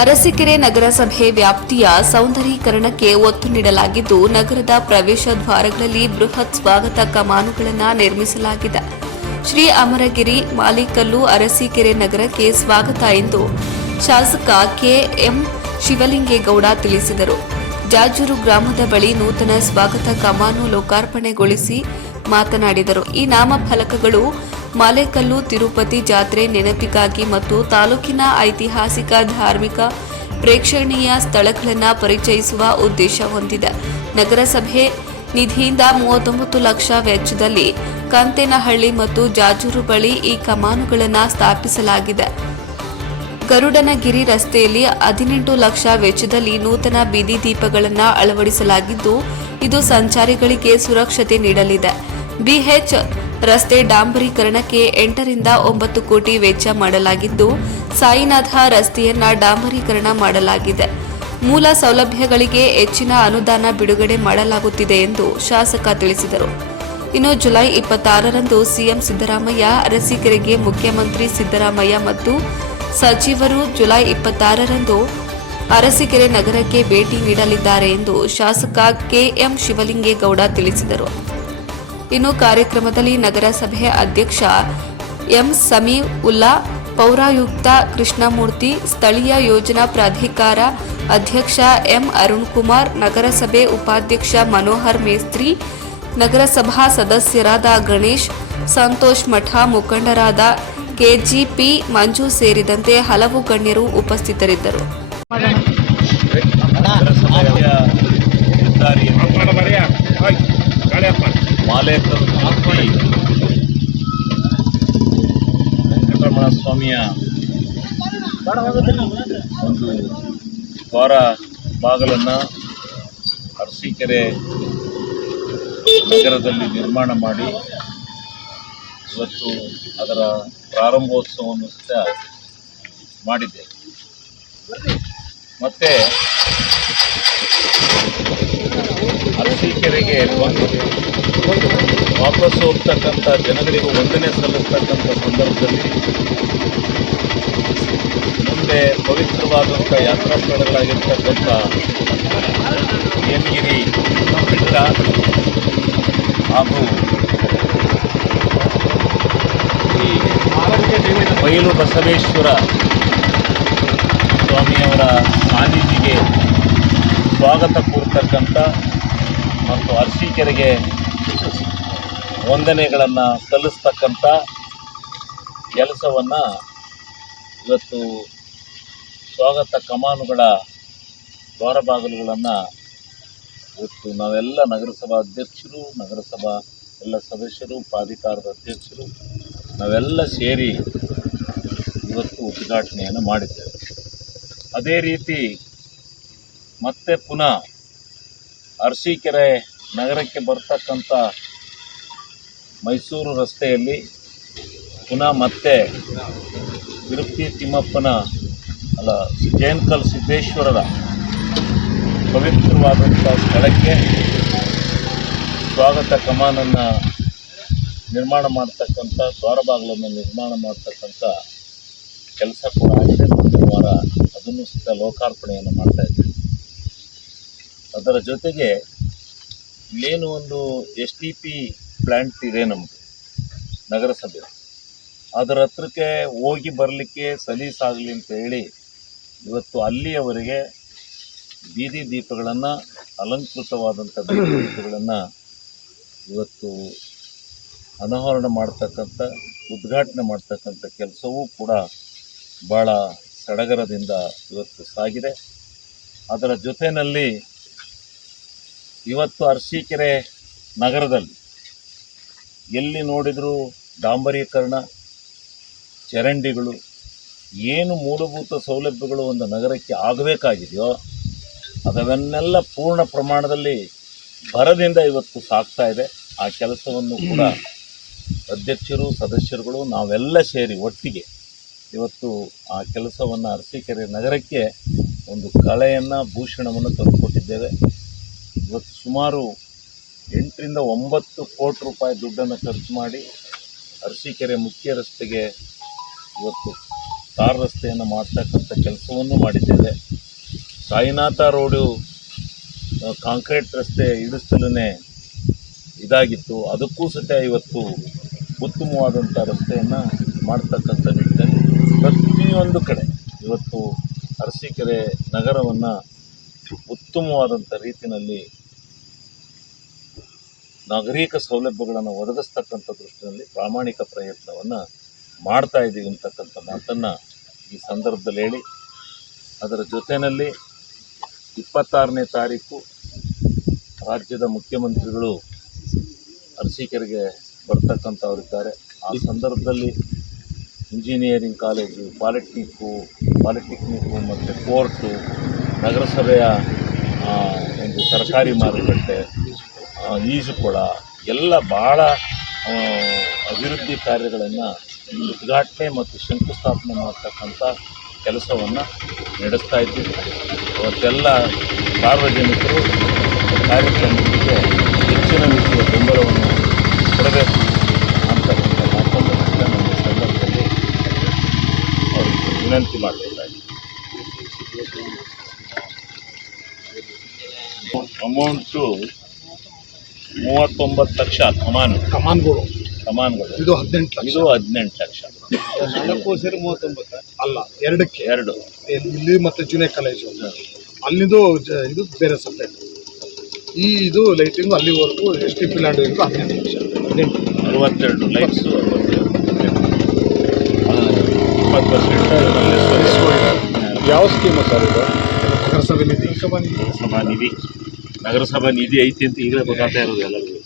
ಅರಸೀಕೆರೆ ನಗರಸಭೆ ವ್ಯಾಪ್ತಿಯ ಸೌಂದರೀಕರಣಕ್ಕೆ ಒತ್ತು ನೀಡಲಾಗಿದ್ದು, ನಗರದ ಪ್ರವೇಶ ದ್ವಾರಗಳಲ್ಲಿ ಬೃಹತ್ ಸ್ವಾಗತ ಕಮಾನುಗಳನ್ನು ನಿರ್ಮಿಸಲಾಗಿದೆ. ಶ್ರೀ ಅಮರಗಿರಿ ಮಾಲಿಕಲ್ಲು ಅರಸೀಕೆರೆ ನಗರಕ್ಕೆ ಸ್ವಾಗತ ಎಂದು ಶಾಸಕ ಕೆ.ಎಂ. ಶಿವಲಿಂಗೇಗೌಡ ತಿಳಿಸಿದರು. ಜಾಜೂರು ಗ್ರಾಮದ ಬಳಿ ನೂತನ ಸ್ವಾಗತ ಕಮಾನು ಲೋಕಾರ್ಪಣೆಗೊಳಿಸಿ ಮಾತನಾಡಿದರು. ಈ ನಾಮಫಲಕಗಳು ಮಾಲೇಕಲ್ಲು ತಿರುಪತಿ ಜಾತ್ರೆ ನೆನಪಿಗಾಗಿ ಮತ್ತು ತಾಲೂಕಿನ ಐತಿಹಾಸಿಕ, ಧಾರ್ಮಿಕ, ಪ್ರೇಕ್ಷಣೀಯ ಸ್ಥಳಗಳನ್ನು ಪರಿಚಯಿಸುವ ಉದ್ದೇಶ ಹೊಂದಿದೆ. ನಗರಸಭೆ ನಿಧಿಯಿಂದ 39 ಲಕ್ಷ ವೆಚ್ಚದಲ್ಲಿ ಕಂತೇನಹಳ್ಳಿ ಮತ್ತು ಜಾಜೂರು ಬಳಿ ಈ ಕಮಾನುಗಳನ್ನು ಸ್ಥಾಪಿಸಲಾಗಿದೆ. ಗರುಡನಗಿರಿ ರಸ್ತೆಯಲ್ಲಿ 18 ಲಕ್ಷ ವೆಚ್ಚದಲ್ಲಿ ನೂತನ ಬೀದಿ ದೀಪಗಳನ್ನು ಅಳವಡಿಸಲಾಗಿದ್ದು, ಇದು ಸಂಚಾರಿಗಳಿಗೆ ಸುರಕ್ಷತೆ ನೀಡಲಿದೆ. ಬಿಎಚ್ ರಸ್ತೆ ಡಾಂಬರೀಕರಣಕ್ಕೆ 8 ರಿಂದ 9 ಕೋಟಿ ವೆಚ್ಚ ಮಾಡಲಾಗಿದ್ದು, ಸಾಯಿನಾಥ ರಸ್ತೆಯನ್ನ ಡಾಂಬರೀಕರಣ ಮಾಡಲಾಗಿದೆ. ಮೂಲ ಸೌಲಭ್ಯಗಳಿಗೆ ಹೆಚ್ಚಿನ ಅನುದಾನ ಬಿಡುಗಡೆ ಮಾಡಲಾಗುತ್ತಿದೆ ಎಂದು ಶಾಸಕ ತಿಳಿಸಿದರು. ಇನ್ನು ಜುಲೈ 26ರಂದು ಸಿಎಂ ಸಿದ್ದರಾಮಯ್ಯ ಅರಸೀಕೆರೆಗೆ ಮುಖ್ಯಮಂತ್ರಿ ಸಿದ್ದರಾಮಯ್ಯ ಮತ್ತು ಸಚಿವರು ಜುಲೈ 26ರಂದು ಅರಸೀಕೆರೆ ನಗರಕ್ಕೆ ಭೇಟಿ ನೀಡಲಿದ್ದಾರೆ ಎಂದು ಶಾಸಕ ಕೆ.ಎಂ. ಶಿವಲಿಂಗೇಗೌಡ ತಿಳಿಸಿದರು. ಇನ್ನು ಕಾರ್ಯಕ್ರಮದಲ್ಲಿ ನಗರಸಭೆ ಅಧ್ಯಕ್ಷ ಎಂ. ಸಮೀಉಲ್ಲಾ, ಪೌರಾಯುಕ್ತ ಕೃಷ್ಣಮೂರ್ತಿ, ಸ್ಥಳೀಯ ಯೋಜನಾ ಪ್ರಾಧಿಕಾರ ಅಧ್ಯಕ್ಷ ಎಂ. ಅರುಣ್ಕುಮಾರ್, ನಗರಸಭೆ ಉಪಾಧ್ಯಕ್ಷ ಮನೋಹರ್ ಮೇಸ್ತ್ರಿ, ನಗರಸಭಾ ಸದಸ್ಯರಾದ ಗಣೇಶ್, ಸಂತೋಷ್ ಮಠ, ಮುಖಂಡರಾದ ಕೆಜಿಪಿ ಮಂಜು ಸೇರಿದಂತೆ ಹಲವು ಗಣ್ಯರು ಉಪಸ್ಥಿತರಿದ್ದರು. ವೆಂಕಟರಮಣ ಸ್ವಾಮಿಯ ಒಂದು ದ್ವಾರ ಬಾಗಿಲನ್ನು ಅರಸೀಕೆರೆ ನಗರದಲ್ಲಿ ನಿರ್ಮಾಣ ಮಾಡಿ ಇವತ್ತು ಅದರ ಪ್ರಾರಂಭೋತ್ಸವವನ್ನು ಸಹ ಮಾಡಿದ್ದೇವೆ. ಮತ್ತು ಅರಸೀಕೆರೆಗೆ ಬಂದು ವಾಪಸ್ ಹೋಗ್ತಕ್ಕಂಥ ಜನಗಳಿಗೂ ವಂದನೆ ಸಲ್ಲಿಸ್ತಕ್ಕಂಥ ಸಂದರ್ಭದಲ್ಲಿ ಮುಂದೆ ಪವಿತ್ರವಾದಂಥ ಯಾತ್ರಾ ಸ್ಥಳಗಳಾಗಿರ್ತಕ್ಕಂಥ ಹೇಮಗಿರಿ ಬೆಟ್ಟ ಹಾಗೂ ಈ ಬಯಲು ಬಸವೇಶ್ವರ ಸ್ವಾಮಿಯವರ ಸಾನ್ನಿಧಿಗೆ ಸ್ವಾಗತ ಕೋರ್ತಕ್ಕಂಥ ಮತ್ತು ಅರಸೀಕೆರೆಗೆ ವಂದನೆಗಳನ್ನು ಸಲ್ಲಿಸ್ತಕ್ಕಂಥ ಕೆಲಸವನ್ನು ಇವತ್ತು ಸ್ವಾಗತ ಕಮಾನುಗಳ ದ್ವಾರ ಬಾಗಿಲುಗಳನ್ನು ಇವತ್ತು ನಾವೆಲ್ಲ ನಗರಸಭಾ ಅಧ್ಯಕ್ಷರು, ನಗರಸಭಾ ಎಲ್ಲ ಸದಸ್ಯರು, ಪ್ರಾಧಿಕಾರದ ಅಧ್ಯಕ್ಷರು ನಾವೆಲ್ಲ ಸೇರಿ ಇವತ್ತು ಉದ್ಘಾಟನೆಯನ್ನು ಮಾಡಿದ್ದೇವೆ. ಅದೇ ರೀತಿ ಮತ್ತೆ ಪುನಃ ಅರಸೀಕೆರೆ ನಗರಕ್ಕೆ ಬರ್ತಕ್ಕಂಥ ಮೈಸೂರು ರಸ್ತೆಯಲ್ಲಿ ಪುನಃ ಮತ್ತೆ ತಿರುಪತಿ ತಿಮ್ಮಪ್ಪನ ಜೇನ್ಕಲ್ ಸಿದ್ದೇಶ್ವರರ ಪವಿತ್ರವಾದಂಥ ಸ್ಥಳಕ್ಕೆ ಸ್ವಾಗತ ಕಮಾನನ್ನು ನಿರ್ಮಾಣ ಮಾಡ್ತಕ್ಕಂಥ ದ್ವಾರಬಾಗಿಲನ್ನು ನಿರ್ಮಾಣ ಮಾಡ್ತಕ್ಕಂಥ ಕೆಲಸ ಕೂಡ ಆಗಿದೆ. ಮುಂದಿನ ವಾರ ಅದನ್ನು ಸಹ ಲೋಕಾರ್ಪಣೆಯನ್ನು ಮಾಡ್ತಾಯಿದ್ದೀವಿ. ಅದರ ಜೊತೆಗೆ ಇಲ್ಲೇನು ಒಂದು SDP ಪ್ಲ್ಯಾಂಟ್ ಇದೆ ನಮ್ಮದು ನಗರಸಭೆ, ಅದರ ಹತ್ರಕ್ಕೆ ಹೋಗಿ ಬರಲಿಕ್ಕೆ ಸಲೀಸಾಗಲಿ ಅಂತ ಹೇಳಿ ಇವತ್ತು ಅಲ್ಲಿಯವರೆಗೆ ಬೀದಿ ದೀಪಗಳನ್ನು, ಅಲಂಕೃತವಾದಂಥ ಬೀದಿ ದೀಪಗಳನ್ನು ಇವತ್ತು ಅನಾವರಣ ಮಾಡ್ತಕ್ಕಂಥ, ಉದ್ಘಾಟನೆ ಮಾಡ್ತಕ್ಕಂಥ ಕೆಲಸವೂ ಕೂಡ ಭಾಳ ಸಡಗರದಿಂದ ಇವತ್ತು ಸಾಗಿದೆ. ಅದರ ಜೊತೆಯಲ್ಲಿ ಇವತ್ತು ಅರಸೀಕೆರೆ ನಗರದಲ್ಲಿ ಎಲ್ಲಿ ನೋಡಿದರೂ ಡಾಂಬರೀಕರಣ, ಚರಂಡಿಗಳು, ಏನು ಮೂಲಭೂತ ಸೌಲಭ್ಯಗಳು ಒಂದು ನಗರಕ್ಕೆ ಆಗಬೇಕಾಗಿದೆಯೋ ಅದನ್ನೆಲ್ಲ ಪೂರ್ಣ ಪ್ರಮಾಣದಲ್ಲಿ ಭರದಿಂದ ಇವತ್ತು ಸಾಗ್ತಾ ಇದೆ. ಆ ಕೆಲಸವನ್ನು ಕೂಡ ಅಧ್ಯಕ್ಷರು, ಸದಸ್ಯರುಗಳು ನಾವೆಲ್ಲ ಸೇರಿ ಒಟ್ಟಿಗೆ ಇವತ್ತು ಆ ಕೆಲಸವನ್ನು ಅರಸೀಕೆರೆ ನಗರಕ್ಕೆ ಒಂದು ಕಳೆಯನ್ನು, ಭೂಷಣವನ್ನು ತಂದುಕೊಟ್ಟಿದ್ದೇವೆ. ಇವತ್ತು ಸುಮಾರು 8 ರಿಂದ 9 ಕೋಟಿ ರೂಪಾಯಿ ದುಡ್ಡನ್ನು ಖರ್ಚು ಮಾಡಿ ಅರಸೀಕೆರೆ ಮುಖ್ಯ ರಸ್ತೆಗೆ ಇವತ್ತು ಟಾರ್ ರಸ್ತೆಯನ್ನು ಮಾಡ್ತಕ್ಕಂಥ ಕೆಲಸವನ್ನು ಮಾಡಿದ್ದೇವೆ. ಸಾಯಿನಾಥ ರೋಡು ಕಾಂಕ್ರೀಟ್ ರಸ್ತೆ ಇಳಿಸ್ತಲೇ ಇದಾಗಿತ್ತು, ಅದಕ್ಕೂ ಸಹಿತ ಇವತ್ತು ಉತ್ತಮವಾದಂಥ ರಸ್ತೆಯನ್ನು ಮಾಡ್ತಕ್ಕಂಥ ನಿಟ್ಟಿನಲ್ಲಿ ಪ್ರತಿಯೊಂದು ಕಡೆ ಇವತ್ತು ಅರಸೀಕೆರೆ ನಗರವನ್ನು ಉತ್ತಮವಾದಂಥ ರೀತಿಯಲ್ಲಿ ನಾಗರಿಕ ಸೌಲಭ್ಯಗಳನ್ನು ಒದಗಿಸ್ತಕ್ಕಂಥ ದೃಷ್ಟಿಯಲ್ಲಿ ಪ್ರಾಮಾಣಿಕ ಪ್ರಯತ್ನವನ್ನು ಮಾಡ್ತಾ ಇದ್ದೀವಿ ಅಂತಕ್ಕಂಥ ಮಾತನ್ನು ಈ ಸಂದರ್ಭದಲ್ಲಿ ಹೇಳಿ, ಅದರ ಜೊತೆಯಲ್ಲಿ 26ನೇ ತಾರೀಕು ರಾಜ್ಯದ ಮುಖ್ಯಮಂತ್ರಿಗಳು ಅರಸೀಕೆರೆಗೆ ಬರ್ತಕ್ಕಂಥವರಿದ್ದಾರೆ. ಆ ಸಂದರ್ಭದಲ್ಲಿ ಇಂಜಿನಿಯರಿಂಗ್ ಕಾಲೇಜು, ಪಾಲಿಟೆಕ್ನಿಕ್ಕು ಮತ್ತು ಕೋರ್ಟು, ನಗರಸಭೆಯ ಒಂದು ತರಕಾರಿ ಮಾರುಕಟ್ಟೆ, ಈಜುಕೊಳ ಎಲ್ಲ ಭಾಳ ಅಭಿವೃದ್ಧಿ ಕಾರ್ಯಗಳನ್ನು ಉದ್ಘಾಟನೆ ಮತ್ತು ಶಂಕುಸ್ಥಾಪನೆ ಮಾಡ್ತಕ್ಕಂಥ ಕೆಲಸವನ್ನು ನಡೆಸ್ತಾ ಇದ್ದೀವಿ. ಅವತ್ತೆಲ್ಲ ಸಾರ್ವಜನಿಕರು ಕಾರ್ಯಕ್ರಮಗಳಿಗೆ ಹೆಚ್ಚಿನ ರೀತಿಯ ಬೆಂಬಲವನ್ನು ಕೊಡಬೇಕು ಅಂತಕ್ಕಂಥ ಮಾತನ್ನು ನಮ್ಮ ಸಂದರ್ಭದಲ್ಲಿ ಅವರಿಗೆ ವಿನಂತಿ ಮಾಡ್ತಾ ಇದ್ದೀವಿ. ಅಮೌಂಟು 39 ಲಕ್ಷ ಕಮಾನ್ಗಳು ಇದು 18 ಲಕ್ಷ. ಇದು 18 ಲಕ್ಷ. 4 ಸೇರಿ 39 ಅಲ್ಲ, ಎರಡಕ್ಕೆ ಎರಡು ಇಲ್ಲಿ ಮತ್ತೆ ಜೂನಿಯರ್ ಕಾಲೇಜು ಅಲ್ಲಿದು ಇದು ಬೇರೆ ಸಪ್ರೇಟ್. ಇದು ಲೈಟಿಂಗು ಅಲ್ಲಿವರೆಗೂ STP ಲ್ಯಾಂಡ್ 18 ಲಕ್ಷ. 62 ಲೈಟ್ಸು 20% ಯಾವ ಸ್ಕೀಮ್ ಸರ್ ಇದು? ನಗರಸಭೆ ನಿಧಿ. ನಗರಸಭಾ ನಿಧಿ ಐತಿ ಅಂತ ಈಗಲೇ ಗೊತ್ತಾಗ್ತಾ ಇರೋದು ಎಲ್ಲರಿಗೂ.